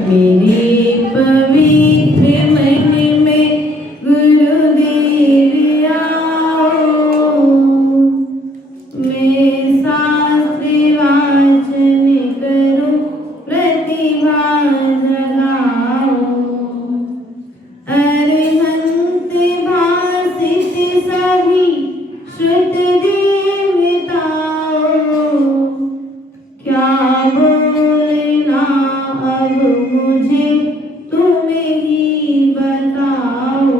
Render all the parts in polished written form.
मेरे पवित्र मन में गुरुदेव आओ, मैं शास्त्र वाचन करूं प्रतिभा जगाओ। अरहंत भासित सभी श्रुत देवताओं, क्या बोलना अब मुझे तुम ही बताओ।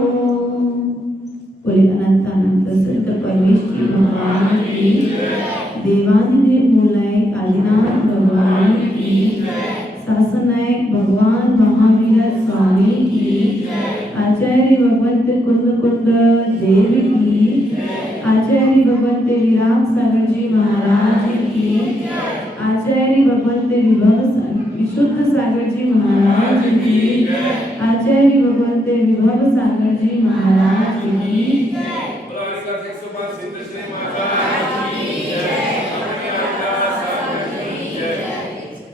बोले अनंत अनंत सत्य परमेश्वर भगवान की, देवाधिदेव मूलायक आदिनाथ भगवान की, शासनायक भगवान महावीर स्वामी की, आचार्य भगवंत कुंद कुंद देव की, आचार्य भगवंत विराग सागर जी महाराज की, आचार्य भगवंत विशुद्ध सागर जी महाराज की, आचार्य भगवंत विभव सागर जी महाराज की।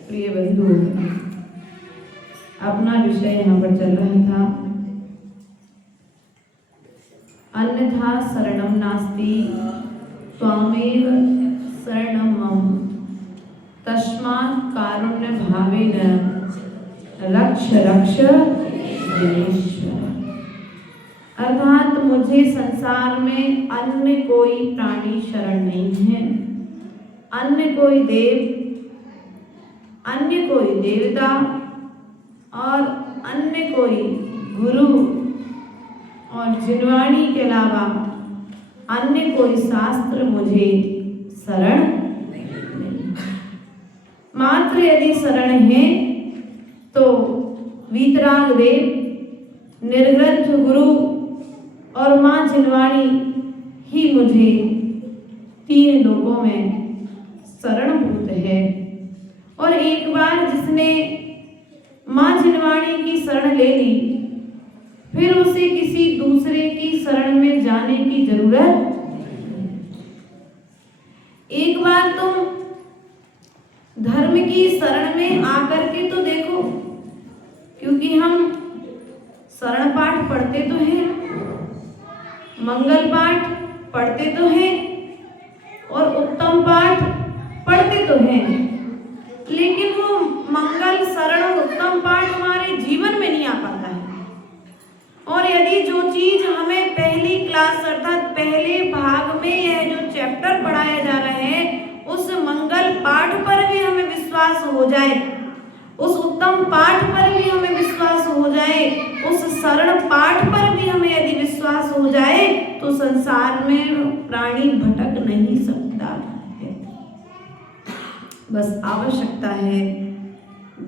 प्रिय बंधु, अपना विषय यहाँ पर चल रहा था, अन्यथा शरणं नास्ति त्वामेव शरणं मम, तस्मात् कारुण्य भावेन रक्ष रक्ष देवेश्वर। अर्थात मुझे संसार में अन्य कोई प्राणी शरण नहीं है, अन्य कोई देव, अन्य कोई देवता और अन्य कोई गुरु और जिनवाणी के अलावा अन्य कोई शास्त्र मुझे शरण नहीं। मात्र यदि शरण है तो वीतराग देव, निर्ग्रंथ गुरु और माँ जिनवाणी ही मुझे तीन लोकों में शरणभूत है। और एक बार जिसने माँ जिनवाणी की शरण ले ली, फिर उसे किसी दूसरे की शरण में जाने की जरूरत। एक बार तुम धर्म की शरण में आकर के तो देखो, क्योंकि हम शरण पाठ पढ़ते तो हैं, मंगल पाठ पढ़ते तो हैं और उत्तम पाठ पढ़ते तो हैं, लेकिन वो मंगल शरण और उत्तम पाठ हमारे जीवन में नहीं आ पाता है। और यदि जो चीज हमें पहली क्लास अर्थात पहले भाग में यह जो चैप्टर पढ़ाया जा रहा है, उस मंगल पाठ पर भी हमें विश्वास हो जाए, उस उत्तम पाठ पर भी हमें विश्वास हो जाए, उस शरण पाठ पर भी हमें यदि विश्वास हो जाए, तो संसार में प्राणी भटक नहीं सकता है। बस आवश्यकता है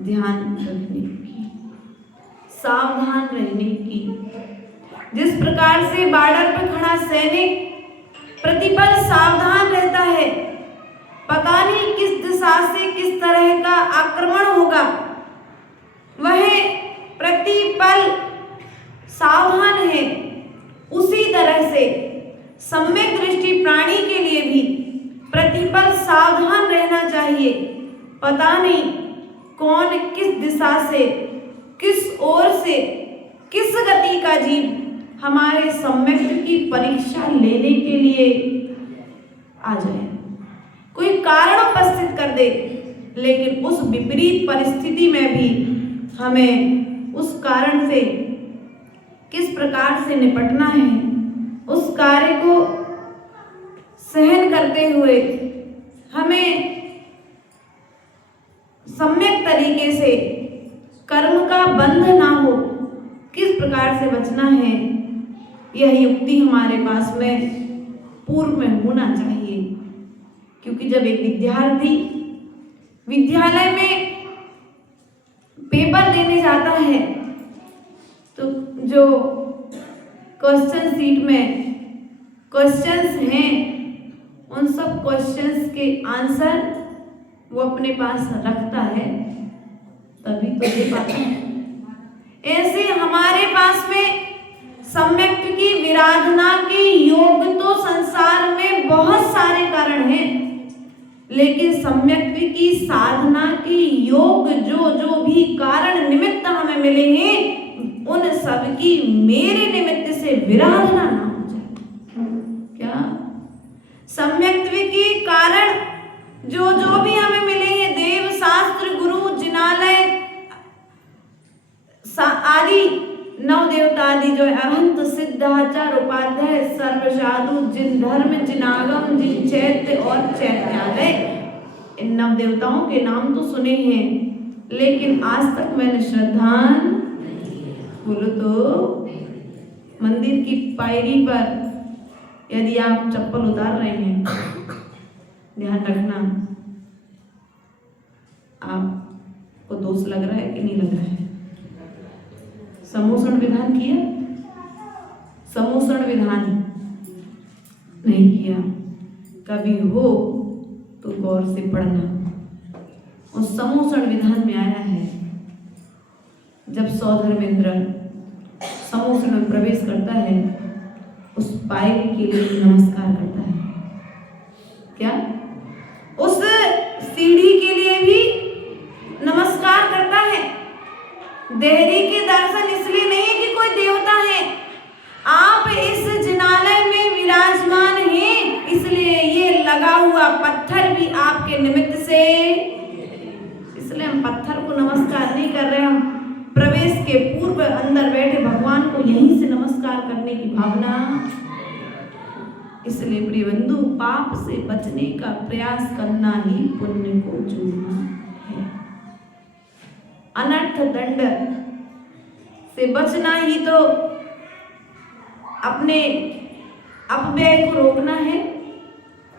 ध्यान रखने की, सावधान रहने की। जिस प्रकार से बॉर्डर पर खड़ा सैनिक प्रतिपल सावधान रहता है, पता नहीं किस दिशा से किस तरह का आक्रमण होगा, वह प्रतिपल सावधान है, उसी तरह से सम्यक दृष्टि प्राणी के लिए भी प्रतिपल सावधान रहना चाहिए। पता नहीं कौन किस दिशा से, किस ओर से, किस गति का जीव हमारे सम्यक की परीक्षा लेने के लिए आ जाए, कोई कारण उपस्थित कर दे। लेकिन उस विपरीत परिस्थिति में भी हमें उस कारण से किस प्रकार से निपटना है, उस कार्य को सहन करते हुए हमें सम्यक तरीके से कर्म का बंध ना हो, किस प्रकार से बचना है, यह युक्ति हमारे पास में पूर्व में होना चाहिए। क्योंकि जब एक विद्यार्थी विद्यालय में पेपर देने जाता है, तो जो क्वेश्चन सीट में क्वेश्चंस हैं, उन सब क्वेश्चंस के आंसर वो अपने पास रखता है, तभी तो दे पाता है। ऐसे हमारे पास में सम्यक की विराधना के योग तो संसार में बहुत सारे कारण हैं, लेकिन सम्यक की साधना की योग जो भी कारण निमित्त मिले हैं उन सब की मेरे निमित्त से विराधना ना हो जाए। क्या सम्यक्त्व के कारण जो जो भी हमें मिले हैं, देव, शास्त्र, गुरु, जिनालय आदि, नव देवता आदि जो है, अरहंत, सिद्धाचार, उपाध्याय, सर्व साधु, जिन धर्म, जिन आगम, जिन चैत्य और चैत्यालय, इन नव देवताओं के नाम तो सुने हैं, लेकिन आज तक मैंने श्रद्धान बोलो तो मंदिर की पायरी पर यदि आप चप्पल उतार रहे हैं, ध्यान रखना आपको दोष लग रहा है कि नहीं लग रहा है। समोषण विधान किया? समोषण विधान नहीं किया। कभी हो तो गौर से पढ़ना। उस समोषण विधान में आया है जब सौधर्मेंद्र समोषण में प्रवेश करता है, उस पायरी के लिए नमस्कार करता है। क्या उस सीढ़ी के लिए भी नमस्कार करता है। देहरी के दर्शन इसलिए नहीं है कि कोई देवता है, आप इस जिनालय में विराजमान हैं, इसलिए ये लगा हुआ पत्थर भी आपके निमित्त से, इसलिए हम पत्थर को नमस्कार नहीं कर रहे, हम प्रवेश के पूर्व अंदर बैठे भगवान को यहीं से नमस्कार करने की भावना। इसलिए प्रिय बंधु, पाप से बचने का प्रयास करना ही पुण्य को जोड़ना है। अनर्थ दंड से बचना ही तो अपने अपव्यय को रोकना है।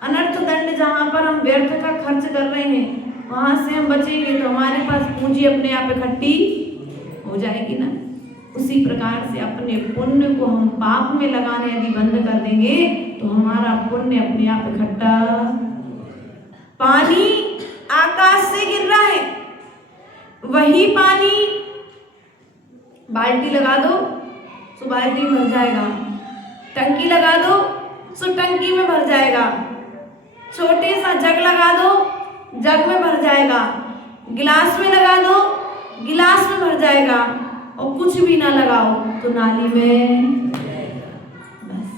अनर्थ दंड जहाँ पर हम व्यर्थ का खर्च कर रहे हैं, वहां से हम बचेंगे तो हमारे पास पूंजी अपने आप इकट्ठी हो जाएगी ना। उसी प्रकार से अपने पुण्य को हम पाप में लगाना यदि बंद कर देंगे तो हमारा पुण्य अपने आप इकट्ठा। पानी आकाश से गिर रहा है, वही पानी बाल्टी लगा दो तो बाल्टी में भर जाएगा, टंकी लगा दो तो टंकी में भर जाएगा, छोटे सा जग लगा दो जग में भर जाएगा, गिलास में लगा दो गिलास में भर जाएगा, और कुछ भी ना लगाओ तो नाली में। बस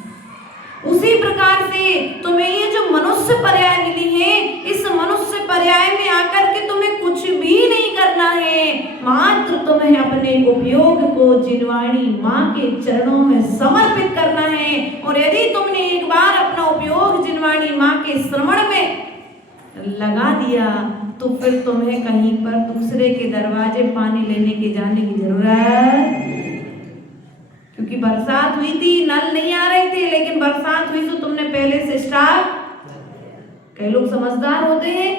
उसी प्रकार से तुम्हें ये जो मनुष्य पर्याय मिली है, इस मनुष्य पर्याय में आकर के तुम्हें कुछ भी नहीं करना है, मात्र तुम्हें अपने उपयोग को जिनवाणी माँ के चरणों में समर्पित करना है। और यदि तुमने एक बार अपना उपयोग जिनवाणी माँ के श्रवण में लगा दिया तो फिर तुम्हें कहीं पर दूसरे के दरवाजे पानी लेने के जाने की जरूरत, क्योंकि बरसात हुई थी, नल नहीं आ रहे थे, लेकिन बरसात हुई तो तुमने पहले से स्टार्ट। कई लोग समझदार होते हैं,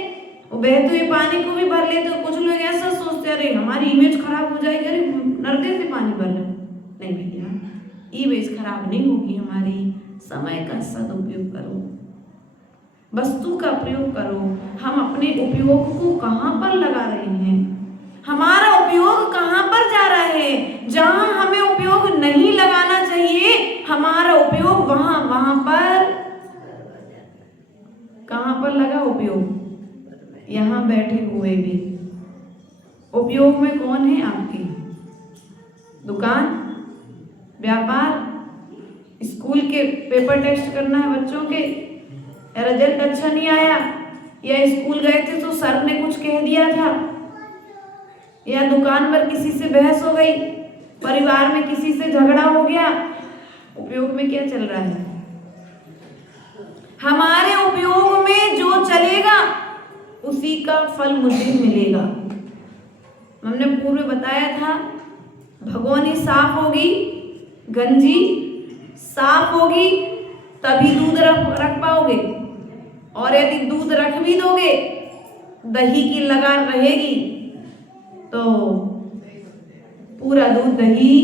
वो बहते हुए पानी को भी भर लेते, और कुछ लोग ऐसा सोचते अरे हमारी इमेज खराब हो जाएगी, अरे नर्दे से पानी भर ले। नहीं भैया, इमेज खराब नहीं होगी हमारी। समय का सदुपयोग करो, वस्तु का प्रयोग करो। हम अपने उपयोग को कहाँ पर लगा रहे हैं, हमारा उपयोग कहाँ पर जा रहा है। जहाँ हमें उपयोग नहीं लगाना चाहिए, हमारा उपयोग वहां पर कहाँ पर लगा उपयोग। यहाँ बैठे हुए भी उपयोग में कौन है आपकी? दुकान, व्यापार, स्कूल के पेपर टेस्ट करना है बच्चों के, रिजल्ट अच्छा नहीं आया, या स्कूल गए थे तो सर ने कुछ कह दिया था, या दुकान पर किसी से बहस हो गई, परिवार में किसी से झगड़ा हो गया। उपयोग में क्या चल रहा है? हमारे उपयोग में जो चलेगा उसी का फल मुझे मिलेगा। हमने पूर्व बताया था, भगोनी साफ होगी, गंजी साफ होगी, तभी दूध रख पाओगे। और यदि दूध रख भी दोगे, दही की लगार रहेगी तो पूरा दूध दही,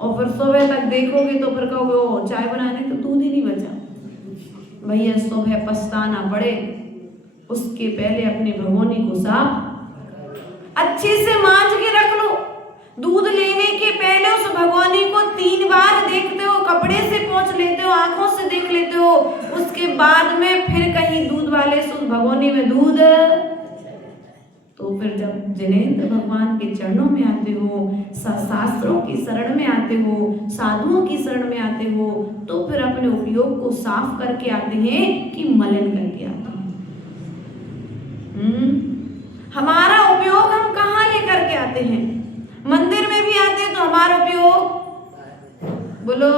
और फिर सुबह तक देखोगे तो फिर कहोगे ओ चाय बनाने तो दूध ही नहीं बचा। भैया सुबह पछताना पड़े उसके पहले अपनी भगोनी को साफ अच्छे से मांझ के रख लो। दूध लेने के पहले उस भगोनी को 3 बार देखते हो, कपड़े से पोंछ लेते हो, आंखों से देख लेते हो, उसके बाद में फिर कहीं दूध वाले से उस भगोनी में दूध, तो फिर जब जिनेंद्र भगवान के चरणों में आते हो, शास्त्रों की शरण में आते हो, साधुओं की शरण में आते हो, तो फिर अपने उपयोग को साफ करके आते हैं कि मलिन करके आते हैं। हमारा उपयोग हम कहाँ लेकर के आते हैं? मंदिर में भी आते हैं तो हमारा उपयोग बोलो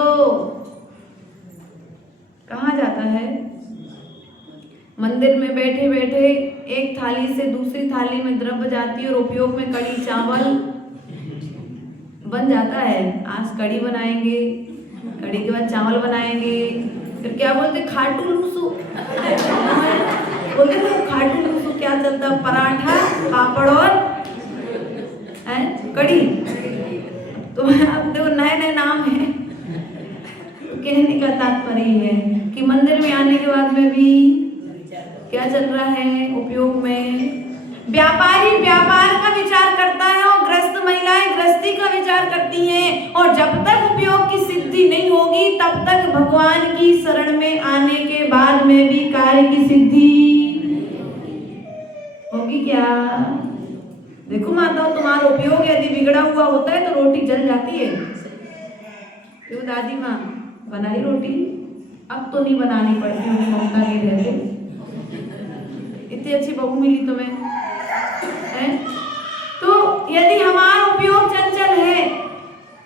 कहाँ जाता है? मंदिर में बैठे बैठे एक थाली से दूसरी थाली में द्रव्य जाती है और उपयोग में कड़ी चावल बन जाता है। आज कड़ी बनाएंगे, कड़ी के बाद चावल बनाएंगे, फिर क्या बोलते खाटू लूसू बोलते थे, खाटू लूसू क्या चलता? पराठा, पापड़ और कड़ी। तो अब देखो नए नए नाम है। कहने का तात्पर्य है कि मंदिर में आने के बाद में भी क्या चल रहा है? उपयोग में व्यापारी व्यापार का विचार करता है और गृहस्थ महिलाएं गृहस्थी का विचार करती हैं। और जब तक उपयोग की सिद्धि नहीं होगी तब तक भगवान की शरण में आने के बाद में भी कार्य की सिद्धि होगी क्या? देखो माताओं, तुम्हारा उपयोग यदि बिगड़ा हुआ होता है तो रोटी जल जाती है। क्यों दादी माँ बनाई रोटी? अब तो नहीं बनानी पड़ती होगी, ममता के रहते। इतनी अच्छी बहू मिली तुम्हें है? तो यदि हमारा उपयोग चंचल है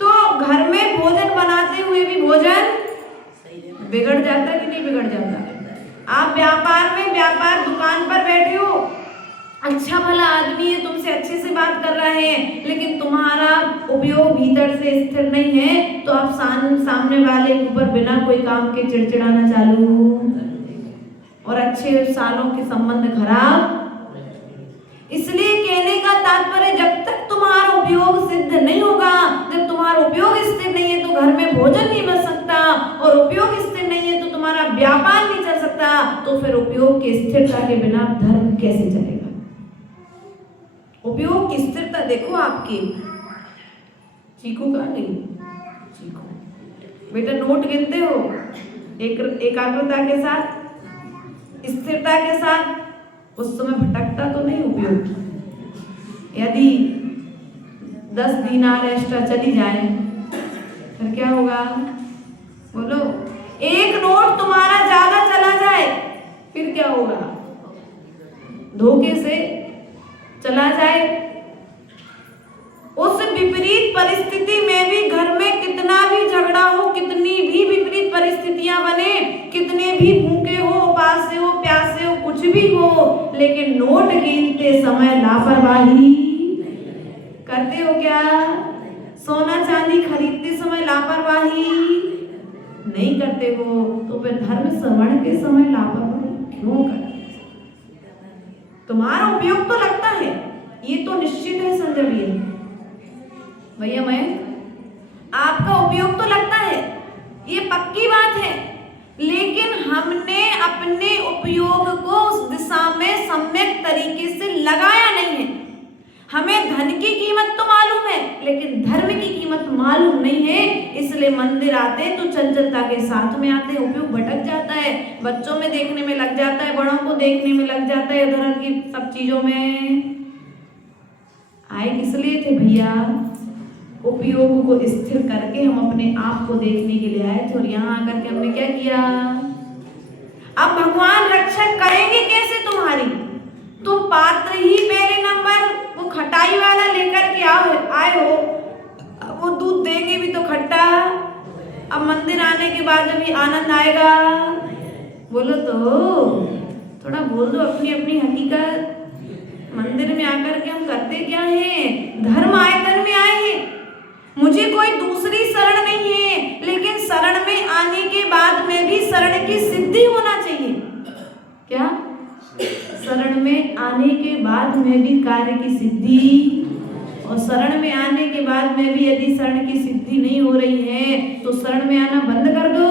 तो घर में भोजन बनाते हुए भी भोजन बिगड़ जाता कि नहीं बिगड़ जाता? आप व्यापार दुकान पर बैठे हो, अच्छा भला आदमी है, तुमसे अच्छे से बात कर रहा है, लेकिन तुम्हारा उपयोग भीतर से स्थिर नहीं है तो आप सामने वाले के ऊपर बिना कोई काम के चिड़चिड़ाना चालू और अच्छे सालों के संबंध खराब। इसलिए कहने का तात्पर्य जब तक तुम्हारा उपयोग सिद्ध नहीं होगा, जब तुम्हारा उपयोग स्थिर नहीं है तो घर में भोजन नहीं बन सकता, और उपयोग स्थिर नहीं है तो तुम्हारा व्यापार नहीं चल सकता, तो फिर उपयोग की स्थिरता के बिना धर्म कैसे चलेगा? उपयोग की स्थिरता देखो आपकी। चीकू कहाँ गई? चीकू बेटा नोट गिनते हो एकाग्रता के साथ, स्थिरता के साथ, उस समय भटकता तो नहीं उपयोग। यदि 10 दीनार एक्स्ट्रा चली जाए फिर क्या होगा? बोलो। एक नोट तुम्हारा ज्यादा चला जाए फिर क्या होगा? धोखे से चला जाए। उस विपरीत परिस्थिति में भी घर में कितना भी झगड़ा हो, कितनी भी विपरीत परिस्थितियां बने, कितने भी भूखे हो, उपासे हो, प्यासे हो, कुछ भी हो, लेकिन नोट गिनते समय लापरवाही करते हो क्या? सोना चांदी खरीदते समय लापरवाही नहीं करते हो तो फिर धर्म श्रवण के समय लापरवाही क्यों करते? तुम्हारा उपयोग तो लगता है, ये तो निश्चित है संजय भैया मयंक, आपका उपयोग तो लगता है, ये पक्की बात है, लेकिन हमने अपने उपयोग को उस दिशा में सम्यक तरीके से लगाया नहीं है। हमें धन की कीमत तो मालूम है लेकिन धर्म की कीमत मालूम नहीं है, इसलिए मंदिर आते तो चंचलता के साथ में आते, उपयोग भटक जाता है, बच्चों में देखने में लग जाता है, बड़ों को देखने में लग जाता है, इधर की सब चीजों में आए। इसलिए थे भैया, उपयोग को स्थिर करके हम अपने आप को देखने के लिए आए थे, और यहाँ आकर के हमने क्या किया? अब भगवान रक्षक करेंगे कैसे तुम्हारी? तुम पात्र ही पहले नंबर वो खटाई वाला लेकर के आए हो, वो दूध देंगे भी तो खट्टा। अब मंदिर आने के बाद भी आनंद आएगा? बोलो तो, थोड़ा बोल दो अपनी अपनी हकीकत। मंदिर में आकर के हम करते क्या हैं? धर्म आयतन में आए हैं, मुझे कोई दूसरी शरण नहीं है, लेकिन शरण में आने के बाद में भी शरण की सिद्धि होना चाहिए। क्या? शरण में आने के बाद में भी कार्य की सिद्धि, और शरण में आने के बाद में भी यदि शरण की सिद्धि नहीं हो रही है तो शरण में आना बंद कर दो।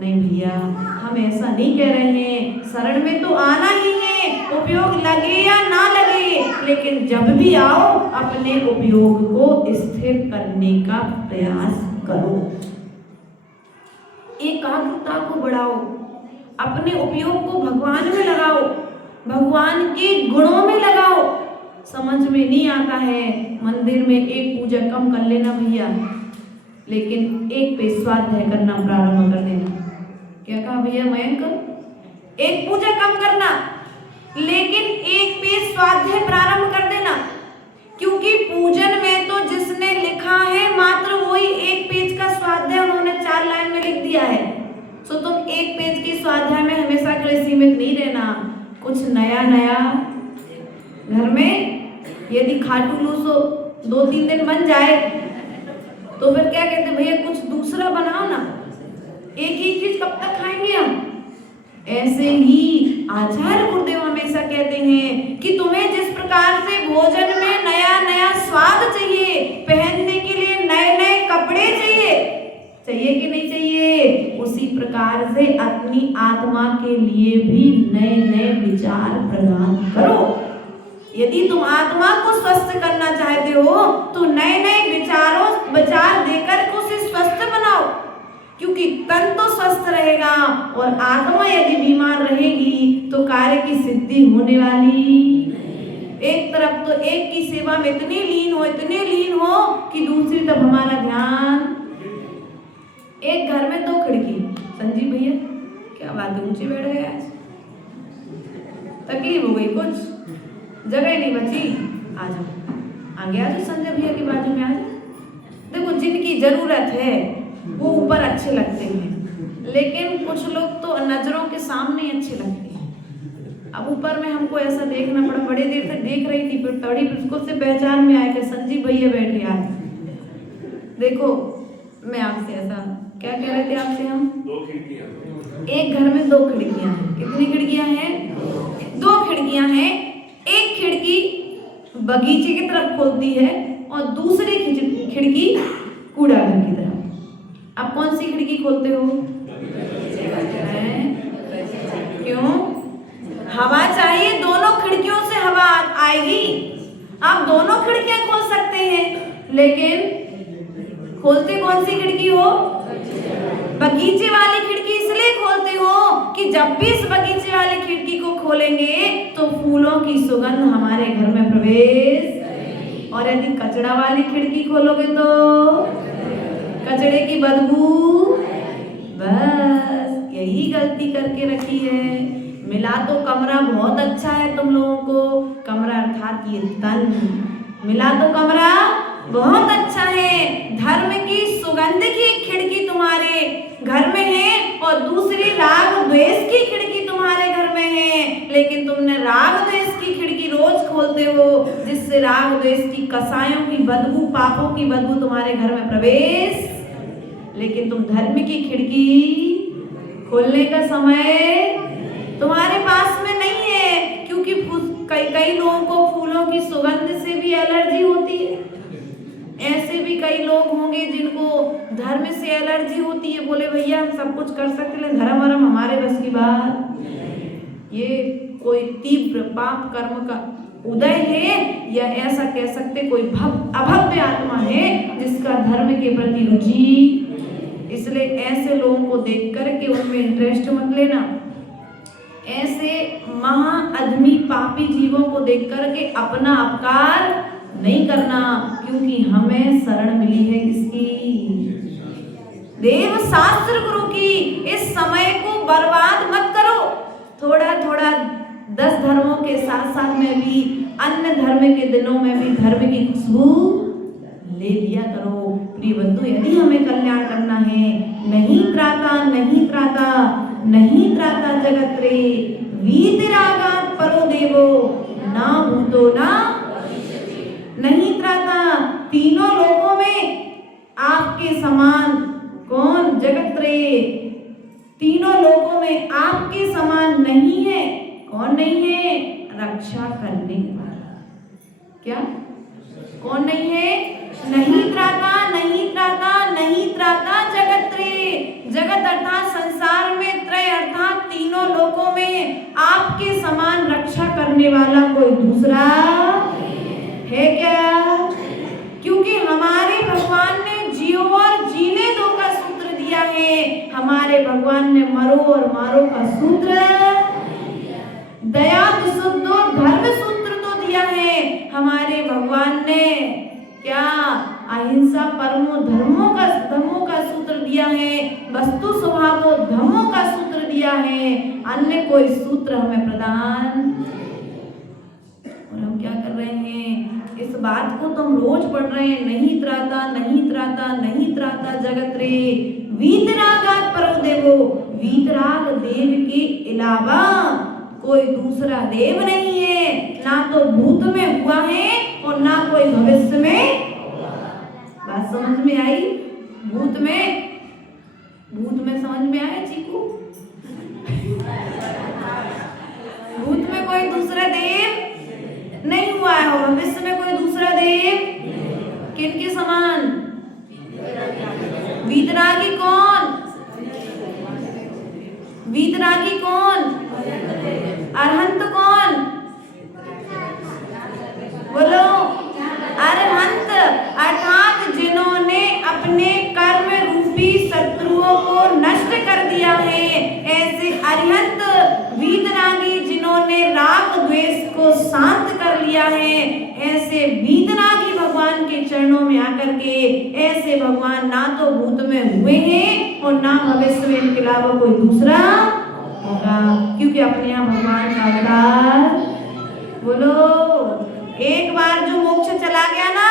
नहीं भैया, हम ऐसा नहीं कह रहे हैं, शरण में तो आना ही है, उपयोग लगे या ना लगे, लेकिन जब भी आओ अपने उपयोग को स्थिर करने का प्रयास करो, एकाग्रता को बढ़ाओ, अपने उपयोग को भगवान में लगाओ, भगवान के गुणों में लगाओ, समझ में नहीं आता है, मंदिर में एक पूजा कम कर लेना भैया, लेकिन एक पे स्वाध्याय करना प्रारंभ कर देना। क्या कहा भैया मयंक? एक पूजा कम करना, लेकिन एक पे स्वाध्याय प्रारंभ कर देना, क्योंकि पूजन में तो जिसने लिखा है मात्र वही एक पेज का स्वाध्याय उन्होंने 4 लाइन में लिख दिया है। सो तुम एक पेज की स्वाध्याय में हमेशा के लिए सीमित नहीं रहना, कुछ नया नया घर में यदि खाटू लूसो 2-3 दिन बन जाए तो फिर क्या कहते भैया कुछ दूसरा बनाओ ना, एक ही चीज कब तक खाएंगे हम। ऐसे ही आचार्य गुरुदेव हमेशा कहते हैं कि तुम्हें जिस प्रकार से भोजन में नया नया स्वाद चाहिए, पहनने के लिए नए नए कपड़े चाहिए कि नहीं चाहिए, उसी प्रकार से अपनी आत्मा के लिए भी नए नए विचार प्रदान करो। यदि तुम आत्मा को स्वस्थ करना चाहते हो तो नए नए विचार देकर उसे स्वस्थ बनाओ, क्योंकि तन तो स्वस्थ रहेगा और आत्मा यदि बीमार रहेगी तो कार्य की सिद्धि होने वाली। एक तरफ तो एक की सेवा में इतने लीन हो कि दूसरी तरफ हमारा ध्यान। एक घर में 2 खिड़की। संजीव भैया क्या बात है, ऊंचे बैठ गए आज, तकलीफ हो गई, कुछ जगह नहीं बची। आ जाओ आगे, आ जाओ संजय भैया के बाजू में आ जाओ। देखो जिनकी जरूरत है वो ऊपर अच्छे लगते हैं, लेकिन कुछ लोग तो नजरों के सामने अच्छे लगते हैं। अब ऊपर में हमको ऐसा देखना पड़ा, बड़ी देर तक देख रही थी, फिर बड़ी उसको से पहचान में आया कि संजीव भैया बैठे आज। देखो मैं आपसे ऐसा क्या कह रहे थे आपसे, हम 2 खिड़कियां, एक घर में 2 खिड़कियां हैं। कितनी खिड़कियां हैं? 2 खिड़कियां हैं। एक खिड़की बगीचे की तरफ खोलती है और दूसरी खिड़की कूड़ा घर की तरफ। आप कौन सी खिड़की खोलते हो? क्यों? हवा चाहिए, दोनों खिड़कियों से हवा आएगी। आप दोनों खिड़कियां खोल सकते हैं, लेकिन खोलते कौन सी खिड़की हो? बगीचे वाली खिड़की इसलिए खोलते हो कि जब भी इस बगीचे वाली खिड़की को खोलेंगे तो फूलों की सुगंध हमारे घर में प्रवेश, और यदि कचरा वाली खिड़की खोलोगे तो कचड़े की बदबू। बस यही गलती करके रखी है। मिला तो कमरा बहुत अच्छा है तुम लोगों को, कमरा अर्थात ये तन, मिला तो कमरा बहुत अच्छा है, धर्म की सुगंध की खिड़की तुम्हारे घर में है और दूसरी राग द्वेष की खिड़की तुम्हारे घर में है, लेकिन तुमने राग द्वेष की खिड़की रोज खोलते हो, जिससे राग द्वेष की कसायों की बदबू, पापों की बदबू तुम्हारे घर में प्रवेश। लेकिन तुम धर्म की खिड़की खोलने का समय तुम्हारे पास में नहीं है, क्योंकि कई लोगों को फूलों की सुगंध से भी एलर्जी होती है। ऐसे भी कई लोग होंगे जिनको धर्म से एलर्जी होती है, बोले भैया हम सब कुछ कर सकते हैं, धर्म वरम हमारे बस की बात। ये कोई तीव्र पाप कर्म का उदय है, या ऐसा कह सकते कोई अभव्य आत्मा है जिसका धर्म के प्रति रुचि। इसलिए ऐसे लोगों को देख करके उनमें इंटरेस्ट मत लेना। ऐसे महाअधमी पापी जीवों को देख करके अपना अपकार नहीं करना, क्योंकि हमें शरण मिली है किसकी? देव शास्त्र गुरु की। इस समय को बर्बाद मत करो। थोड़ा थोड़ा 10 धर्मों के साथ साथ में भी अन्य धर्म के दिनों में भी धर्म की खुशबू ले लिया करो। प्रिय बंधु, यदि हमें कल्याण करना है, नहीं त्राता नहीं त्राता नहीं त्राता जगत रे, वीतरागात परो देवो ना भूतो ना नहीं त्राता। तीनों लोकों में आपके समान कौन? जगत रे, तीनों लोकों में आपके समान नहीं है। कौन नहीं है? रक्षा करने वाला। क्या? कौन नहीं है? नहीं त्राता नहीं त्राता नहीं त्राता जगत रे। जगत अर्थात संसार में, त्रय अर्थात तीनों लोकों में आपके समान रक्षा करने वाला कोई दूसरा है क्या? क्योंकि हमारे भगवान ने जियो और जीने दो का सूत्र दिया है। हमारे भगवान ने मरो और मारो का सूत्र, दया विशुद्धो धर्म सूत्र तो दिया है। हमारे भगवान ने क्या अहिंसा परमो धर्मों का सूत्र दिया है, वस्तु स्वभावो धर्मों का सूत्र दिया है, अन्य कोई सूत्र हमें प्रदान। और हम क्या कर रहे हैं, इस बात को तो हम रोज पढ़ रहे हैं, नहीं त्राता नहीं त्राता नहीं त्राता जगत रे वीतरागात परो देवो, वीतराग देव के अलावा कोई दूसरा देव नहीं है, ना तो भूत में हुआ है और ना कोई भविष्य में। बात समझ में आई? भूत में समझ में आया चीकू? भूत में कोई दूसरा देव नहीं हुआ है और भविष्य में कोई दूसरा देव। किनके समान? वीतरागी कौन? वीतरागी कौन? अरहंत कौन? बोलो। अरहंत अर्थात जिन्होंने अपने कर्म रूपी शत्रुओं को नष्ट कर दिया है, ऐसे अरिहंत वीतरागी जिन्होंने राग द्वेष को शांत कर लिया है, ऐसे वीतरागी भगवान के चरणों में आकर के ऐसे भगवान ना तो भूत में हुए हैं और ना भविष्य में इनके अलावा कोई दूसरा होगा, क्योंकि अपने यहाँ भगवान का अवतार। बोलो। एक बार जो मोक्ष चला गया ना,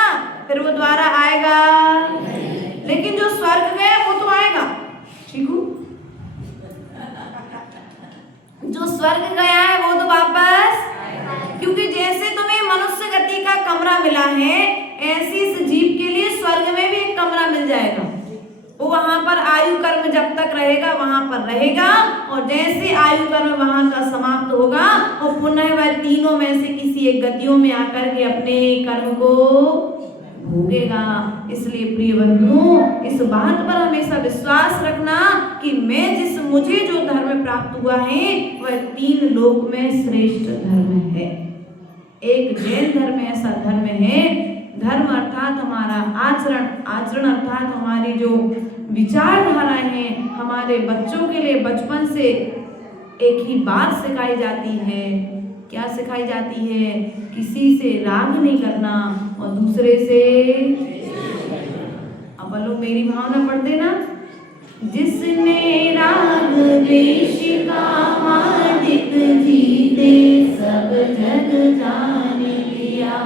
फिर वो दोबारा आएगा, लेकिन जो स्वर्ग गया वो तो आएगा। चीकू, जो स्वर्ग गया है वो तो वापस, क्योंकि जैसे तुम्हें मनुष्य गति का कमरा मिला है, ऐसी इस जीव के लिए स्वर्ग में भी एक कमरा मिल जाएगा। वो वहां पर आयु कर्म जब तक रहेगा वहां पर रहेगा, और जैसे आयु कर्म वहां का समाप्त होगा और पुनः वह तीनों में से किसी एक गतियों में आकर के अपने कर्म को भोगेगा। इसलिए प्रिय बंधुओं, इस बात पर हमेशा विश्वास रखना कि मुझे जो धर्म प्राप्त हुआ है वह 3 लोक में श्रेष्ठ धर्म है। एक जैन धर्म ऐसा धर्म है, धर्म अर्थात हमारा आचरण, आचरण अर्थात हमारी जो विचारधारा है, हमारे बच्चों के लिए बचपन से एक ही बात सिखाई जाती है। क्या सिखाई जाती है? किसी से राग नहीं करना और दूसरे से। अब लोग मेरी भावना पढ़ देना। जिसने राग द्वेष का मालिक जीते, सब जग जान लिया,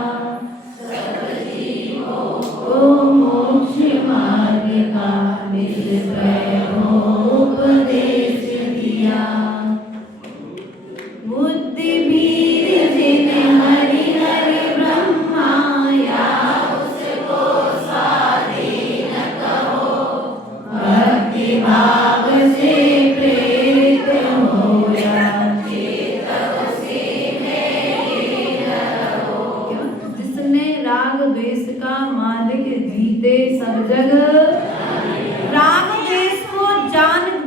सब जीवों को मोक्ष मार्ग का निश्चय उपदेश दिया। बुद्धि भीर जिन हरि हरि ब्रह्माया, उसको स्वाधीन कहो, भक्ति भाव से प्रेरित होया, चेतन से रहो। जिसने राग द्वेष का मालिक जीते, सब जग। राग द्वेष को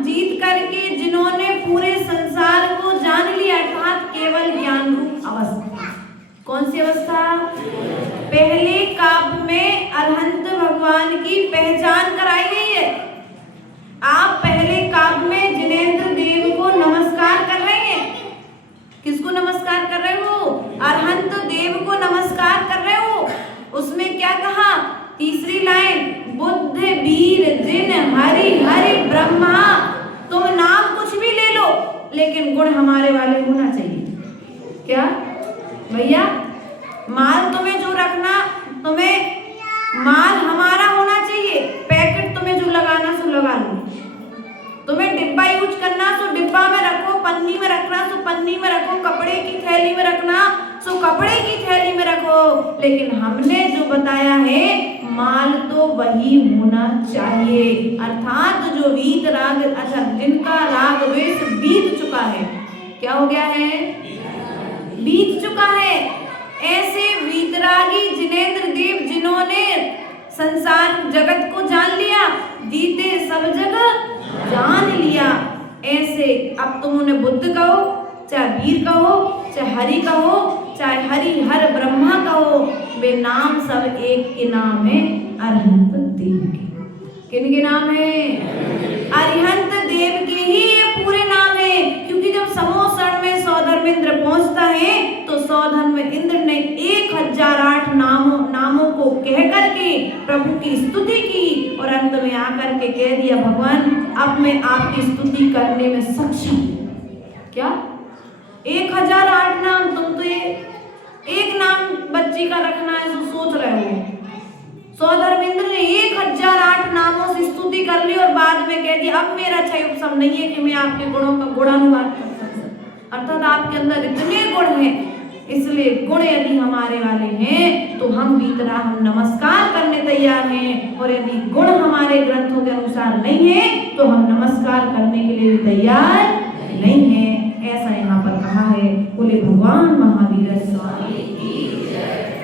जीत करके जिन्होंने पूरे संसार को जान लिया, अर्थात केवल ज्ञान रूप अवस्था। कौन सी अवस्था? पहले काव्य में अरहंत भगवान की पहचान कराई गई है। आप पहले काव्य में जिनेंद्र देव को नमस्कार कर रहे हैं। किसको नमस्कार कर रहे हो? अरहंत देव को नमस्कार कर रहे हो। उसमें क्या कहा? तीसरी लाइन, बुद्ध वीर जिन हरि हरि ब्रह्मा। तुम नाम कुछ भी ले लो, लेकिन गुण हमारे वाले होना चाहिए। क्या भैया? माल तुम्हें जो रखना, तुम्हें माल हमारा होना चाहिए। पैकेट तुम्हें जो लगाना सो लगा लो, तुम्हें डिब्बा यूज करना तो डिब्बा में रखो, पन्नी में रखना तो पन्नी में रखो, कपड़े की थैली में रखना तो कपड़े की थैली में रखो। लेकिन हमने जो बताया है, माल तो वही होना चाहिए। अर्थात जो वीत राग, अच्छा जिनका राग द्वेष बीत चुका है। क्या हो गया है? बीत चुका है। ऐसे वीतरागी जिनेंद्र देव जिन्होंने संसार जगत को जान लिया, जीते सब जगह जान लिया, ऐसे अब तुम उन्हें बुद्ध कहो, चाहे वीर कहो, चाहे हरि कहो, चाहे हरि हर ब्रह्मा कहो, वे नाम सब एक के नाम है, अरहंत देव के। किनके नाम है? अरिहंत देव के ही ये पूरे नाम है। क्योंकि जब समोसण में सौधर्मेंद्र पहुंचता है तो सौधर्मेंद्र ने 1008 प्रभु की स्तुति की और अंत में आकर के कह दिया भगवान अब मैं आपकी स्तुति करने में सक्षम हूं। क्या 1008 नाम? तुम तो ये एक नाम बच्ची का रखना है तो सोच रहे हो। सौधर्मेंद्र ने 1008 नामों से स्तुति कर ली और बाद में कह दिया अब मेरा क्षय उपशम नहीं है कि मैं आपके गुणों का गुणानुवाद कर सकता। अर्थात आपके अंदर इतने गुण हैं, इसलिए गुण यदि हमारे वाले हैं तो हम भीतरा हम नमस्कार करने तैयार हैं, और यदि गुण हमारे ग्रंथों के अनुसार नहीं है तो हम नमस्कार करने के लिए तैयार नहीं है। ऐसा यहाँ पर कहा है। बोले भगवान महावीर स्वामी की जय।